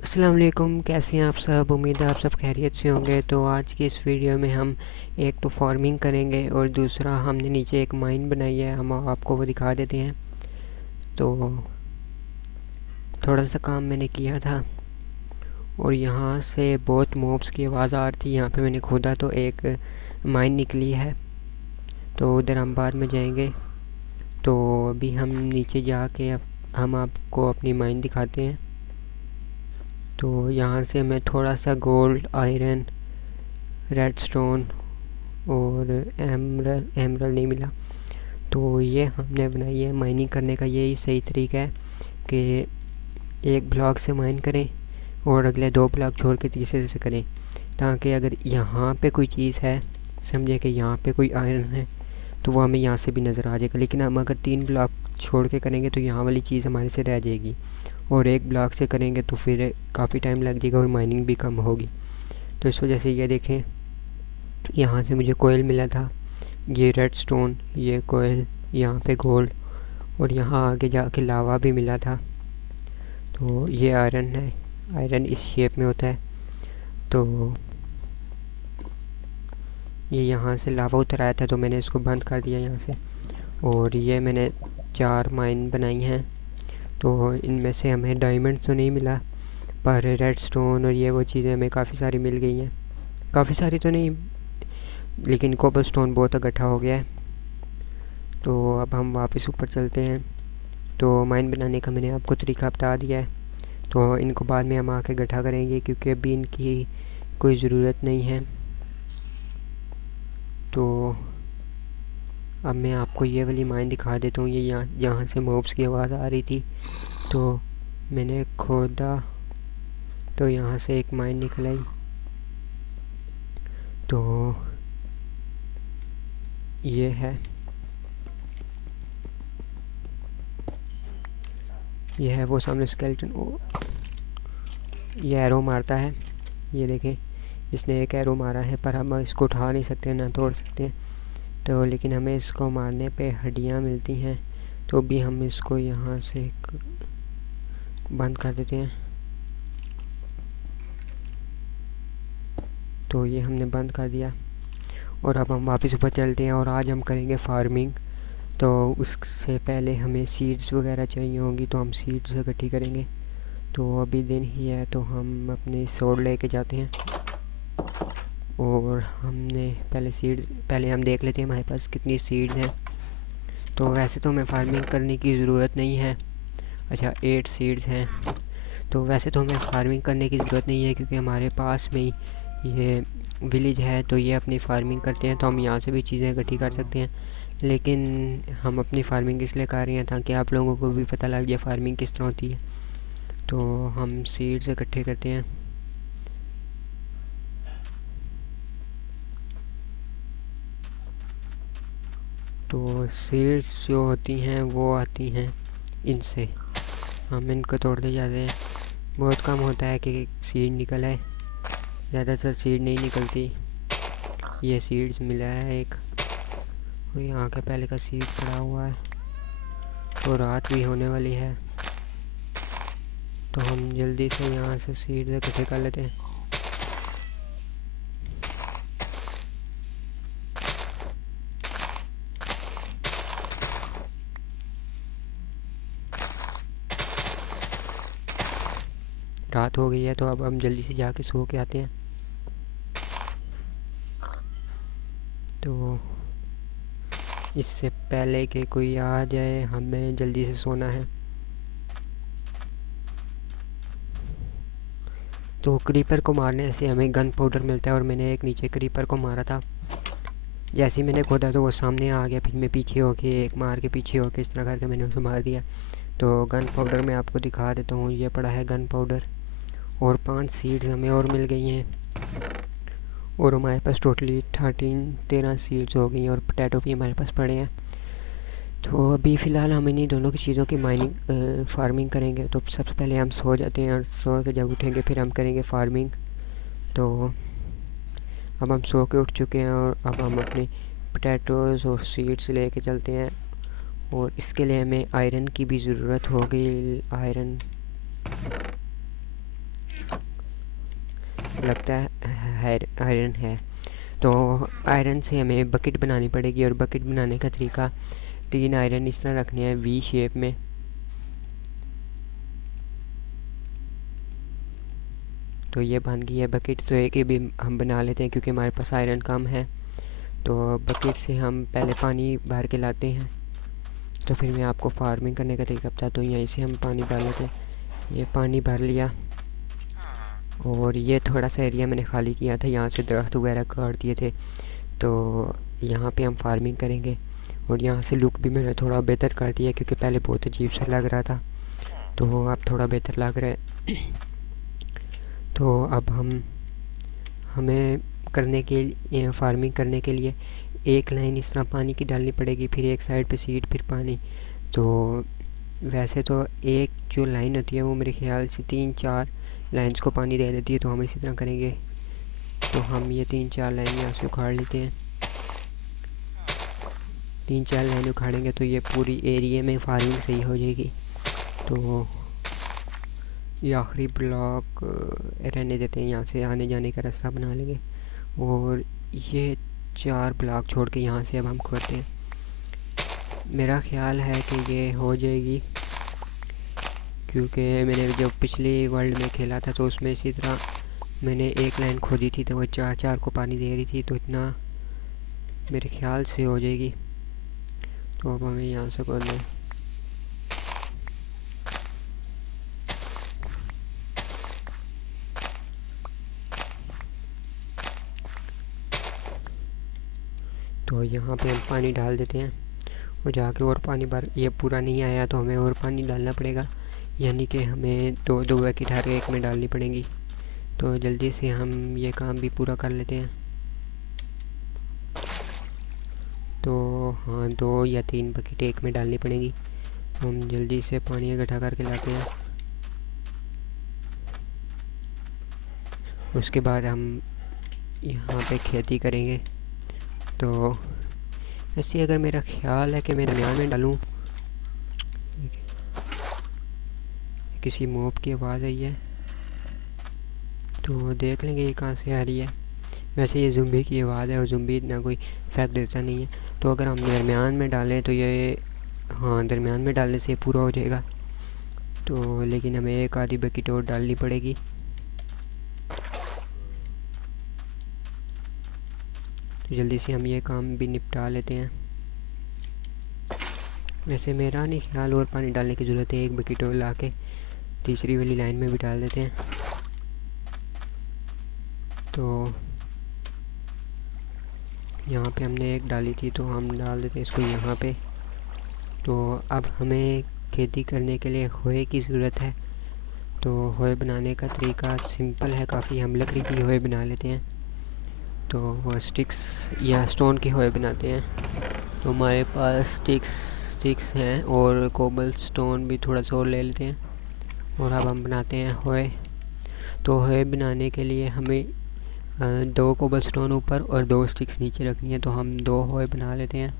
अस्सलाम वालेकुम, कैसे हैं आप सब। उम्मीद है आप सब खैरियत से होंगे। तो आज की इस वीडियो में हम एक तो फार्मिंग करेंगे और दूसरा हमने नीचे एक माइन बनाई है, हम आपको वो दिखा देते हैं। तो थोड़ा सा काम मैंने किया था और यहाँ से बहुत मॉब्स की आवाज़ आ रही थी। यहाँ पे मैंने खोदा तो एक माइन निकली है, तो उधर हम बाद में जाएंगे। तो अभी हम नीचे जाके हम आपको अपनी माइन दिखाते हैं। तो यहाँ से हमें थोड़ा सा गोल्ड, आयरन, रेडस्टोन और एमरल्ड नहीं मिला। तो ये हमने बनाई है। माइनिंग करने का यही सही तरीका है कि एक ब्लॉक से माइन करें और अगले दो ब्लॉक छोड़ के तीसरे से करें, ताकि अगर यहाँ पे कोई चीज़ है, समझे कि यहाँ पे कोई आयरन है, तो वो हमें यहाँ से भी नज़र आ जाएगा। लेकिन हम अगर तीन ब्लॉक छोड़ के करेंगे तो यहाँ वाली चीज़ हमारे से रह जाएगी, और एक ब्लॉक से करेंगे तो फिर काफ़ी टाइम लग जाएगा और माइनिंग भी कम होगी। तो इस वजह से ये देखें, यहाँ से मुझे कोयल मिला था, ये रेड स्टोन, ये कोयल, यहाँ पे गोल्ड, और यहाँ आगे जाके लावा भी मिला था। तो ये आयरन है, आयरन इस शेप में होता है। तो ये यहाँ से लावा उतर आया था, तो मैंने इसको बंद कर दिया यहाँ से। और ये मैंने 4 माइन बनाई हैं। तो इनमें से हमें डायमंड तो नहीं मिला, पर रेड स्टोन और ये वो चीज़ें हमें काफ़ी सारी मिल गई हैं। काफ़ी सारी तो नहीं, लेकिन कोबल स्टोन बहुत इकट्ठा हो गया है। तो अब हम वापस ऊपर चलते हैं। तो माइन बनाने का मैंने आपको तरीका बता दिया है। तो इनको बाद में हम आके इकट्ठा करेंगे, क्योंकि अभी इनकी कोई ज़रूरत नहीं है। तो अब मैं आपको ये वाली माइन दिखा देता हूँ। ये यहाँ से मॉब्स की आवाज़ आ रही थी, तो मैंने खोदा तो यहाँ से एक माइन निकल आई। तो ये है, ये है वो सामने स्केलेटन। ये एरो मारता है, ये देखें, इसने एक एरो मारा है, पर हम इसको उठा नहीं सकते ना तोड़ सकते हैं। तो लेकिन हमें इसको मारने पे हड्डियाँ मिलती हैं, तो भी हम इसको यहाँ से बंद कर देते हैं। तो ये हमने बंद कर दिया और अब हम वापस ऊपर चलते हैं और आज हम करेंगे फार्मिंग। तो उससे पहले हमें सीड्स वगैरह चाहिए होंगी, तो हम सीड्स इकट्ठी करेंगे। तो अभी दिन ही है, तो हम अपने सोड लेके जाते हैं और हमने पहले हम देख लेते हैं हमारे पास कितनी सीड्स हैं। तो वैसे तो हमें फार्मिंग करने की ज़रूरत नहीं है। अच्छा, 8 सीड्स हैं। तो वैसे तो हमें फार्मिंग करने की ज़रूरत नहीं है, क्योंकि हमारे पास में ही ये विलेज है, तो ये अपनी फार्मिंग करते हैं, तो हम यहाँ से भी चीज़ें इकट्ठी कर सकते हैं। लेकिन हम अपनी फार्मिंग इसलिए कर रहे हैं ताकि आप लोगों को भी पता लग जाए फार्मिंग किस तरह होती है। तो हम सीड्स इकट्ठे करते हैं। तो सीड्स जो होती हैं वो आती हैं इनसे, हम इनको तोड़ते जाते हैं। बहुत कम होता है कि सीड निकल आए, ज़्यादातर सीड नहीं निकलती। ये सीड्स मिला है एक, और यहाँ के पहले का सीड पड़ा हुआ है। तो रात भी होने वाली है, तो हम जल्दी से यहाँ से सीड इकट्ठे कर लेते हैं। रात हो गई है, तो अब हम जल्दी से जाके सो के आते हैं। तो इससे पहले कि कोई आ जाए, हमें जल्दी से सोना है। तो क्रीपर को मारने से हमें गन पाउडर मिलता है, और मैंने एक नीचे क्रीपर को मारा था। जैसे ही मैंने खोदा तो वो सामने आ गया, फिर मैं पीछे होके एक मार के पीछे होके इस तरह करके मैंने उसे मार दिया। तो गन पाउडर मैं आपको दिखा देता हूँ, ये पड़ा है गन पाउडर, और 5 सीड्स हमें और मिल गई हैं, और हमारे पास टोटली 13 सीड्स हो गई हैं, और पोटैटो भी हमारे पास पड़े हैं। तो अभी फ़िलहाल हम इन्हीं दोनों की चीज़ों की माइनिंग फार्मिंग करेंगे। तो सबसे पहले हम सो जाते हैं, और सो के जब उठेंगे फिर हम करेंगे फार्मिंग। तो अब हम सो के उठ चुके हैं, और अब हम अपने पोटैटोज़ और सीड्स लेके चलते हैं। और इसके लिए हमें आयरन की भी ज़रूरत होगी। आयरन लगता है आयरन है। तो आयरन से हमें बकेट बनानी पड़ेगी, और बकेट बनाने का तरीका 3 आयरन इस तरह रखने हैं वी शेप में। तो ये बन गई है बकेट। तो एक ही भी हम बना लेते हैं क्योंकि हमारे पास आयरन कम है। तो बकेट से हम पहले पानी भर के लाते हैं। तो फिर मैं आपको फार्मिंग करने का तरीका बताता हूँ। यहीं से हम पानी भर लेते हैं। ये पानी भर लिया, और ये थोड़ा सा एरिया मैंने खाली किया था, यहाँ से दरख्त वगैरह काट दिए थे। तो यहाँ पे हम फार्मिंग करेंगे, और यहाँ से लुक भी मैंने थोड़ा बेहतर कर दिया क्योंकि पहले बहुत अजीब सा लग रहा था, तो अब थोड़ा बेहतर लग रहा है। तो अब हमें करने के लिए फार्मिंग करने के लिए एक लाइन इस तरह पानी की डालनी पड़ेगी, फिर एक साइड पे सीड, फिर पानी। तो वैसे तो एक जो लाइन होती है वो मेरे ख्याल से 3-4 लाइन्स को पानी दे देती है, तो हम इसी तरह करेंगे। तो हम ये 3-4 लाइन यहाँ से उखाड़ लेते हैं। 3-4 लाइन उखाड़ेंगे तो ये पूरी एरिया में फार्मिंग सही हो जाएगी। तो ये आखिरी ब्लॉक रहने देते हैं, यहाँ से आने जाने का रास्ता बना लेंगे। और ये 4 ब्लॉक छोड़ के यहाँ से अब हम खोदते हैं। मेरा ख्याल है कि ये हो जाएगी, क्योंकि मैंने जो पिछली वर्ल्ड में खेला था तो उसमें इसी तरह मैंने एक लाइन खोदी थी, तो वो 4-4 को पानी दे रही थी, तो इतना मेरे ख्याल से हो जाएगी। तो अब हमें यहाँ से खोदना है। तो यहाँ पे हम पानी डाल देते हैं, और जाके और पानी भर, ये पूरा नहीं आया तो हमें और पानी डालना पड़ेगा, यानी कि हमें 2 बकेट हर एक में डालनी पड़ेगी। तो जल्दी से हम ये काम भी पूरा कर लेते हैं। तो हाँ, 2 या 3 बकेट एक में डालनी पड़ेगी। हम जल्दी से पानी इकट्ठा करके लाते हैं। उसके बाद हम यहाँ पे खेती करेंगे। तो ऐसे अगर मेरा ख्याल है कि मैं दरमियान में डालूँ, किसी मोब की आवाज़ आई है, तो देख लेंगे ये कहाँ से आ रही है। वैसे ये ज़ुम्बी की आवाज़ है, और ज़ुम्बी इतना कोई इफेक्ट देता नहीं है। तो अगर हम दरमियान में डालें तो ये, हाँ, दरमियान में डालने से पूरा हो जाएगा। तो लेकिन हमें एक आधी बकेट और डालनी पड़ेगी। तो जल्दी से हम ये काम भी निपटा लेते हैं। वैसे मेरा नहीं ख्याल और पानी डालने की ज़रूरत है, एक बकेट और ला के तीसरी वाली लाइन में भी डाल देते हैं। तो यहाँ पे हमने एक डाली थी, तो हम डाल देते हैं इसको यहाँ पे। तो अब हमें खेती करने के लिए होए की ज़रूरत है। तो होए बनाने का तरीका सिंपल है काफ़ी। हम लकड़ी की होए बना लेते हैं, तो वो स्टिक्स या स्टोन के होए बनाते हैं। तो हमारे पास स्टिक्स हैं, और कोबल स्टोन भी थोड़ा सा और ले लेते हैं, और अब हम बनाते हैं होए। तो होए बनाने के लिए हमें 2 कोबल स्टोन ऊपर और 2 स्टिक्स नीचे रखनी है। तो हम 2 होए बना लेते हैं।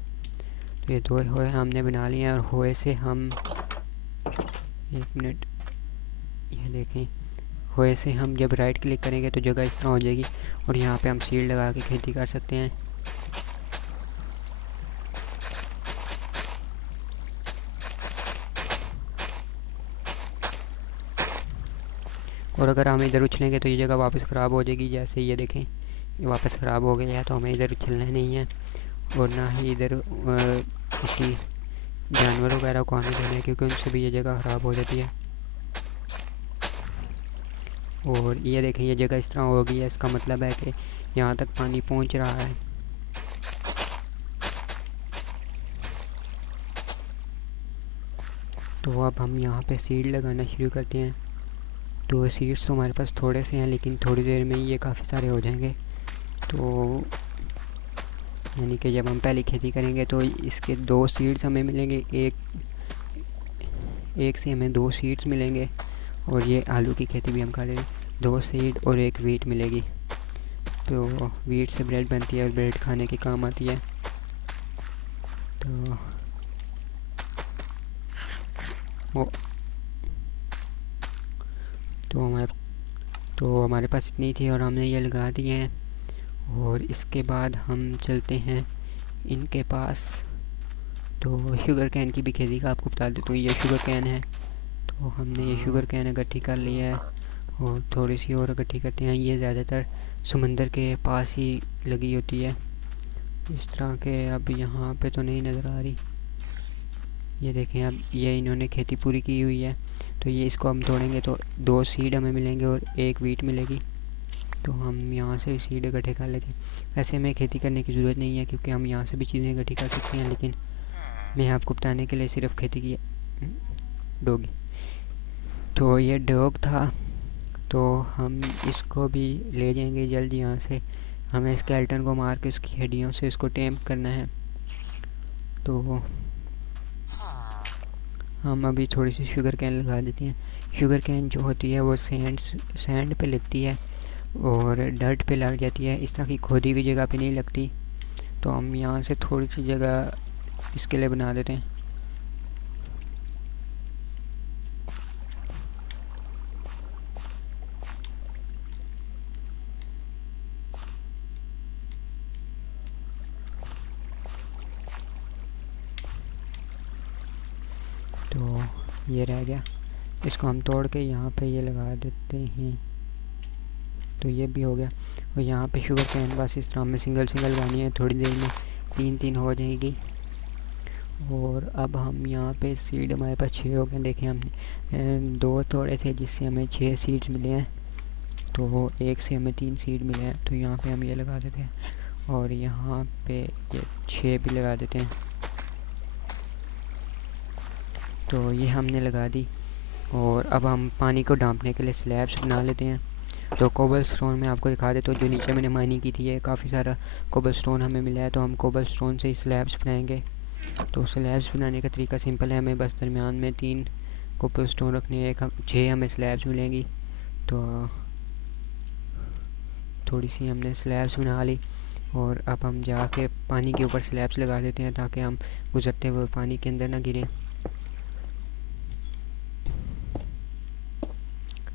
तो ये 2 होए हमने बना लिए हैं, और होए से हम, 1 मिनट, ये देखें, होए से हम जब राइट क्लिक करेंगे तो जगह इस तरह हो जाएगी, और यहाँ पे हम सीड लगा के खेती कर सकते हैं। और अगर हम इधर उछलेंगे तो ये जगह वापस ख़राब हो जाएगी। जैसे ये देखें, ये वापस ख़राब हो गया है। तो हमें इधर उछलना नहीं है, और ना ही इधर किसी जानवर वगैरह को आने देना है, क्योंकि उनसे भी ये जगह ख़राब हो जाती है। और ये देखें, ये जगह इस तरह हो गई है, इसका मतलब है कि यहाँ तक पानी पहुँच रहा है। तो अब हम यहाँ पे सीड लगाना शुरू करते हैं। तो सीड्स तो हमारे पास थोड़े से हैं, लेकिन थोड़ी देर में ये काफ़ी सारे हो जाएंगे। तो यानी कि जब हम पहली खेती करेंगे तो इसके 2 सीड्स हमें मिलेंगे, एक से हमें 2 सीड्स मिलेंगे। और ये आलू की खेती भी हम कर लेंगे, 2 सीड और 1 वीट मिलेगी। तो वीट से ब्रेड बनती है, और ब्रेड खाने के काम आती है। तो वो तो तो हमारे पास इतनी थी और हमने ये लगा दिए हैं। और इसके बाद हम चलते हैं इनके पास। तो शुगर कैन की भी खेती का आपको बता देता हूँ, ये शुगर कैन है। तो हमने ये शुगर कैन इकट्ठी कर लिया है और थोड़ी सी और इकट्ठी करते हैं। ये ज़्यादातर समंदर के पास ही लगी होती है इस तरह के। अब यहाँ पे तो नहीं नज़र आ रही। ये देखें, अब ये इन्होंने खेती पूरी की हुई है। तो ये इसको हम तोड़ेंगे तो 2 सीड हमें मिलेंगे और 1 वीट मिलेगी। तो हम यहाँ से सीड इकट्ठे कर लेते हैं। वैसे हमें खेती करने की ज़रूरत नहीं है क्योंकि हम यहाँ से भी चीज़ें इकट्ठी कर सकते हैं, लेकिन मैं आपको बताने के लिए सिर्फ खेती की डॉगी। तो ये डॉग था, तो हम इसको भी ले जाएंगे जल्द यहाँ से। हमें स्केलेटन को मार के उसकी हड्डियों से इसको टेम करना है। तो हम अभी थोड़ी सी शुगर कैन लगा देते हैं। शुगर कैन जो होती है वो सैंड पे लगती है और डर्ट पे लग जाती है, इस तरह की खोदी हुई जगह पे नहीं लगती। तो हम यहाँ से थोड़ी सी जगह इसके लिए बना देते हैं। तो ये रह गया, इसको हम तोड़ के यहाँ पे ये लगा देते हैं। तो ये भी हो गया। और यहाँ पे शुगर कैन बस इस तरह में सिंगल लगानी है, थोड़ी देर में 3 हो जाएगी। और अब हम यहाँ पे सीड हमारे पास 6 हो गए। देखें, हमने 2 तोड़े थे जिससे हमें 6 सीड्स मिले हैं। तो 1 से हमें 3 सीड मिले हैं। तो यहाँ पे हम ये लगा देते हैं और यहाँ पे ये 6 भी लगा देते हैं। तो ये हमने लगा दी। और अब हम पानी को ढांपने के लिए स्लैब्स बना लेते हैं। तो कोबल स्टोन में आपको दिखा देता हूँ, जो नीचे मैंने माइनिंग की थी, ये काफ़ी सारा कोबल स्टोन हमें मिला है। तो हम कोबल स्टोन से ही स्लैब्स बनाएंगे। तो स्लैब्स बनाने का तरीका सिंपल है, हमें बस दरमियान में 3 कोबल स्टोन रखने हैं। 6 हमें स्लैब्स मिलेंगी। तो थोड़ी सी हमने स्लैब्स बना ली और अब हम जाके पानी के ऊपर स्लैब्स लगा देते हैं ताकि हम गुजरते हुए पानी के अंदर ना गिरें।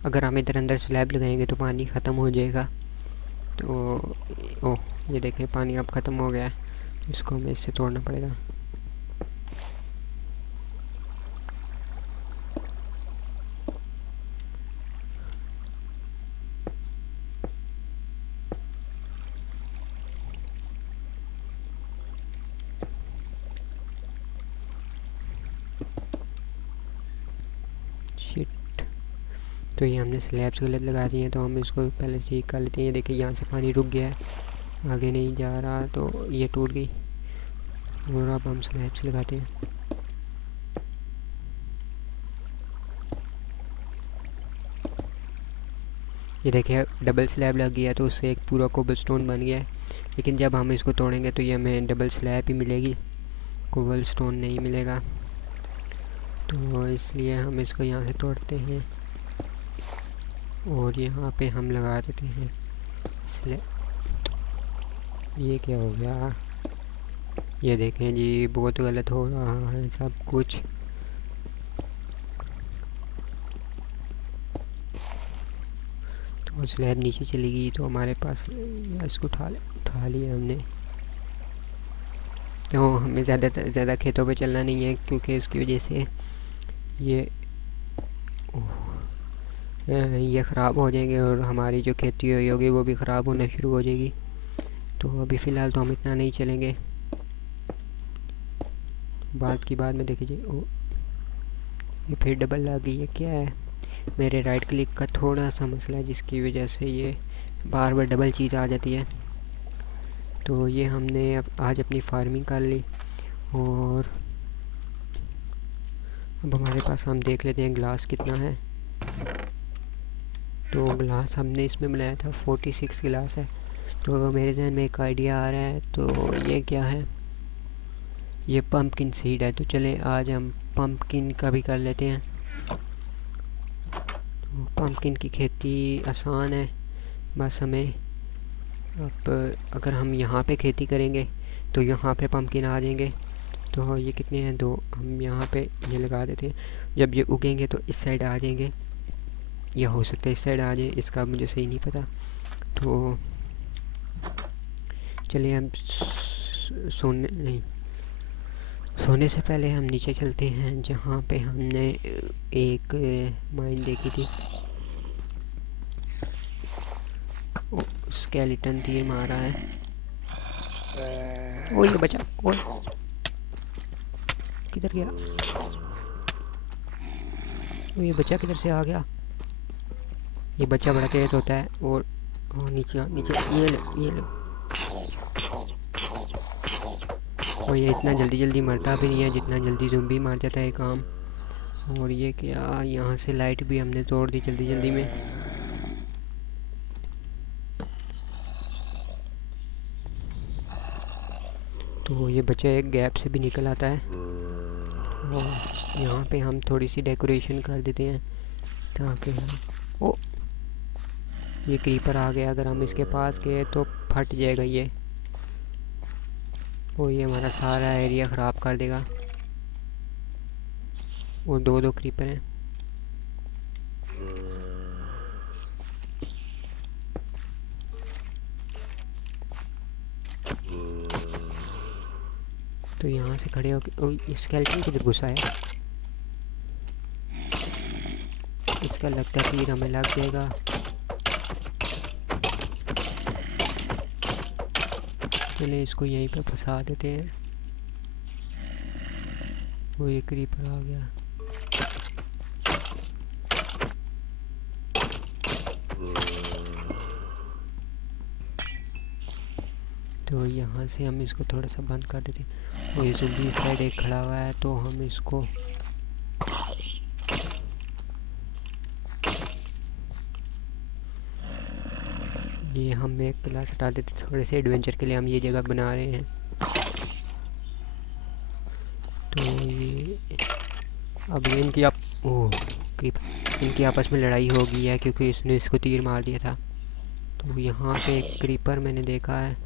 अगर हम इधर अंदर स्लैब लगाएंगे तो पानी ख़त्म हो जाएगा। तो ओह, ये देखें, पानी अब ख़त्म हो गया है। तो इसको हमें इससे तोड़ना पड़ेगा। शिट, तो ये हमने स्लैब्स गलत लगा दिए हैं। तो हम इसको पहले ठीक कर लेते हैं। ये देखिए, यहाँ से पानी रुक गया है, आगे नहीं जा रहा, तो ये टूट गई। और अब हम स्लैब्स लगाते हैं। ये देखिए, डबल स्लैब लग गया, तो उससे एक पूरा कोबल स्टोन बन गया है। लेकिन जब हम इसको तोड़ेंगे तो ये हमें डबल स्लैब ही मिलेगी, कोबल स्टोन नहीं मिलेगा। तो इसलिए हम इसको यहाँ से तोड़ते हैं और यहाँ पे हम लगा देते हैं स्लैब। ये क्या हो गया? ये देखें जी, बहुत गलत हो रहा है सब कुछ। तो स्लैब नीचे चली गई, तो हमारे पास इसको उठा लिया हमने। तो हमें ज़्यादा से ज़्यादा खेतों पे चलना नहीं है क्योंकि इसकी वजह से ये ख़राब हो जाएंगे और हमारी जो खेती हुई होगी वो भी ख़राब होना शुरू हो जाएगी। तो अभी फ़िलहाल तो हम इतना नहीं चलेंगे, बात की बाद में देखिए। ओ, ये फिर डबल लग गई है, क्या है? मेरे राइट क्लिक का थोड़ा सा मसला है जिसकी वजह से ये बार बार डबल चीज़ आ जाती है। तो ये हमने आज अपनी फार्मिंग कर ली और अब हमारे पास, हम देख लेते हैं ग्लास कितना है। तो ग्लास हमने इसमें बनाया था 46 गिलास है। तो मेरे जहन में एक आइडिया आ रहा है। तो ये क्या है? ये पम्पकिन सीड है। तो चले आज हम पम्पकिन का भी कर लेते हैं। तो पम्पकिन की खेती आसान है, बस हमें अब अगर हम यहाँ पे खेती करेंगे तो यहाँ पे पम्पकिन आ जाएंगे। तो ये कितने हैं? 2। हम यहाँ पे ये लगा देते हैं। जब ये उगेंगे तो इस साइड आ जाएंगे। या हो सकता है इस साइड आ जाए, इसका मुझे सही नहीं पता। तो चलिए हम सोने नहीं, सोने से पहले हम नीचे चलते हैं जहाँ पे हमने एक माइन देखी थी। स्केलेटन तीर मारा है। ओ ये बचा, ओए किधर गया? ओ ये बच्चा किधर से आ गया? ये बच्चा बड़ा तेज होता है। और नीचे नीचे, ये ले ये ले। और ये इतना जल्दी जल्दी मरता भी नहीं है जितना जल्दी ज़ुम्बी मार जाता है काम। और ये क्या, यहाँ से लाइट भी हमने तोड़ दी जल्दी जल्दी में। तो ये बच्चा एक गैप से भी निकल आता है। और यहाँ पे हम थोड़ी सी डेकोरेशन कर देते हैं ताकि हम, ओ ये क्रीपर आ गया, अगर हम इसके पास गए तो फट जाएगा ये। और ये हमारा सारा एरिया ख़राब कर देगा। और दो दो क्रीपर हैं। तो यहाँ से खड़े होकर स्केलेटन किधर घुसा है? इसका लगता है तीर हमें लग जाएगा। चलिए इसको यहीं पे फंसा देते हैं। वो एक क्रीपर आ गया। तो यहाँ से हम इसको थोड़ा सा बंद कर देते हैं। और ये ज़ुम्बी इस साइड एक खड़ा हुआ है तो हम इसको ये हम एक क्लास हटा देते, थोड़े से एडवेंचर के लिए हम ये जगह बना रहे हैं। तो ये अब ये इनकी इनकी आपस में लड़ाई हो गई है क्योंकि इसने इसको तीर मार दिया था। तो यहाँ पे एक क्रीपर मैंने देखा है।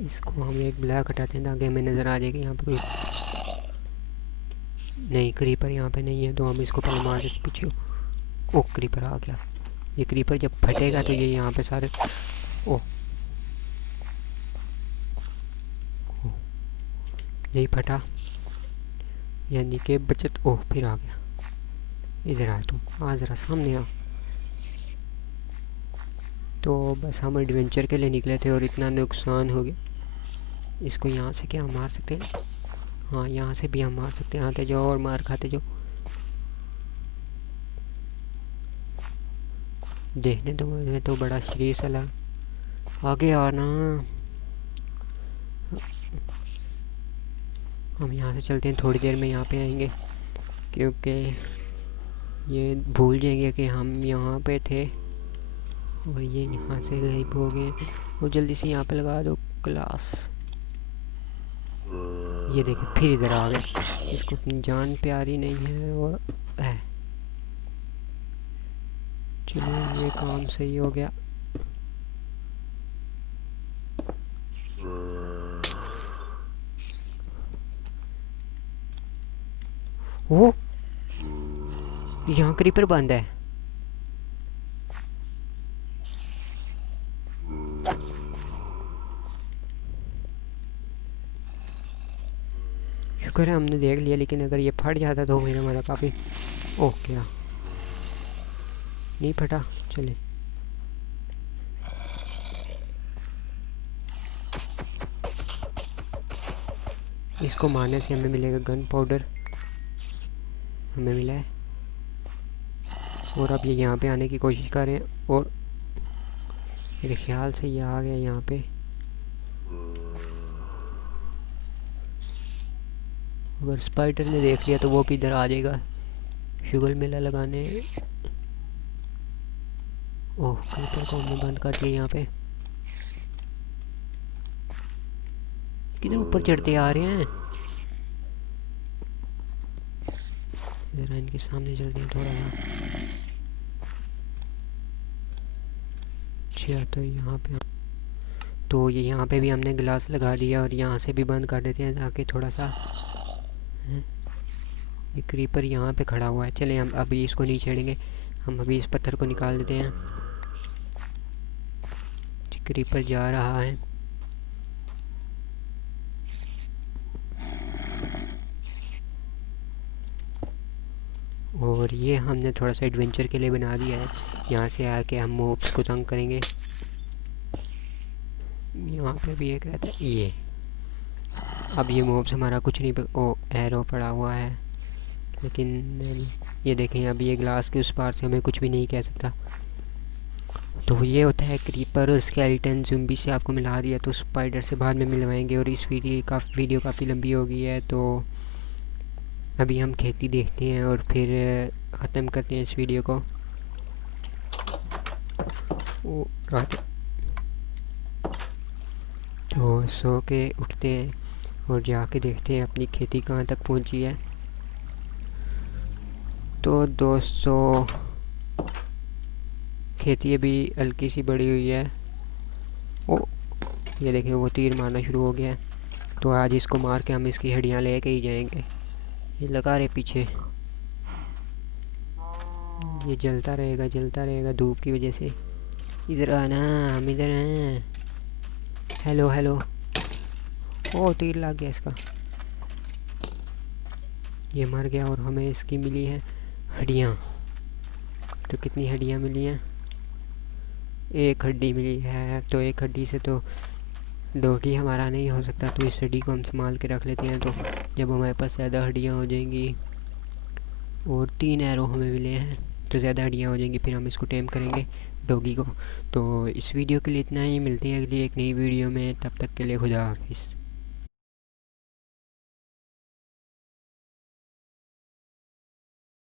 इसको हम एक ब्लैक हटाते हैं ताकि हमें नज़र आ जाएगी यहाँ पे कोई नहीं। क्रीपर यहाँ पे नहीं है तो हम इसको पहले मार देते पीछे। ओ क्रीपर आ गया। ये क्रीपर जब फटेगा तो ये यहाँ पे सारे ओ यही फटा, यानी कि बचत। ओह फिर आ गया। इधर आ तुम, आ ज़रा सामने आ। तो बस हम एडवेंचर के लिए निकले थे और इतना नुकसान हो गया। इसको यहाँ से क्या मार सकते हैं? हाँ यहाँ से भी हम मार सकते हैं। आते जाओ और मार खाते जाओ। देखने तो मुझे तो बड़ा शरीर सा लगा। आगे आना। हम यहाँ से चलते हैं, थोड़ी देर में यहाँ पे आएंगे क्योंकि ये भूल जाएंगे कि हम यहाँ पे थे और ये यहाँ से गायब हो गए। और जल्दी से यहाँ पे लगा दो क्लास। ये देखिए फिर इधर आ गए। इसको अपनी जान प्यारी नहीं है और है। चलो ये काम सही हो गया। वो यहाँ क्रीपर बंद है। शुक्र है हमने देख लिया, लेकिन अगर ये फट जाता तो मेरा मज़ा काफ़ी। ओह क्या नहीं फटा। चले इसको मारने से हमें मिलेगा गन पाउडर, हमें मिला है। और अब ये यहाँ पे आने की कोशिश कर रहे हैं और मेरे ख्याल से ये आ गया यहाँ पे। अगर स्पाइडर ने देख लिया तो वो भी इधर आ जाएगा शुगर मेला लगाने। ओह क्रीपर को हमने बंद कर दिया यहाँ पे। किधर ऊपर चढ़ते आ रहे हैं? जरा इनके सामने चलते हैं थोड़ा सा। पीछे आता है यहाँ पे। तो ये यहाँ पे भी हमने ग्लास लगा दिया और यहाँ से भी बंद कर देते हैं ताकि थोड़ा सा। ये क्रीपर यहाँ पे खड़ा हुआ है। चले हम अभी इसको नहीं छेड़ेंगे, हम अभी इस पत्थर को निकाल देते हैं। क्रीपर जा रहा है। और ये हमने थोड़ा सा एडवेंचर के लिए बना दिया है। यहाँ से आके हम मॉब्स को तंग करेंगे। यहाँ पे भी एक रहता है ये। अब ये मॉब्स हमारा कुछ नहीं ओ एरो पड़ा हुआ है, लेकिन ये देखें अब ये ग्लास के उस पार से हमें कुछ भी नहीं कह सकता। तो ये होता है क्रीपर और स्केलेटन। ज़ुम्बी से आपको मिला दिया तो स्पाइडर से बाद में मिलवाएंगे। और इस वीडियो काफ़ी लंबी हो गई है, तो अभी हम खेती देखते हैं और फिर ख़त्म करते हैं इस वीडियो को। रात तो सो के उठते हैं और जाके देखते हैं अपनी खेती कहाँ तक पहुँची है। तो दोस्तों खेती अभी हल्की सी बड़ी हुई है। ओ ये देखें वो तीर मारना शुरू हो गया है। तो आज इसको मार के हम इसकी हड्डियाँ लेके ही जाएंगे। ये लगा रहे पीछे, ये जलता रहेगा धूप की वजह से। इधर आना, हम इधर हैं। Hello hello. ओ तीर लग गया इसका, ये मर गया और हमें इसकी मिली है हड्डियाँ। तो कितनी हड्डियाँ मिली हैं? एक हड्डी मिली है। तो एक हड्डी से तो डॉगी हमारा नहीं हो सकता, तो इस हड्डी को हम संभाल के रख लेते हैं। तो जब हमारे पास ज़्यादा हड्डियाँ हो जाएंगी और 3 एरो हमें मिले हैं, तो ज़्यादा हड्डियाँ हो जाएंगी, फिर हम इसको टेम करेंगे डॉगी को। तो इस वीडियो के लिए इतना ही, मिलते हैं अगली एक नई वीडियो में। तब तक के लिए खुदा हाफिज़।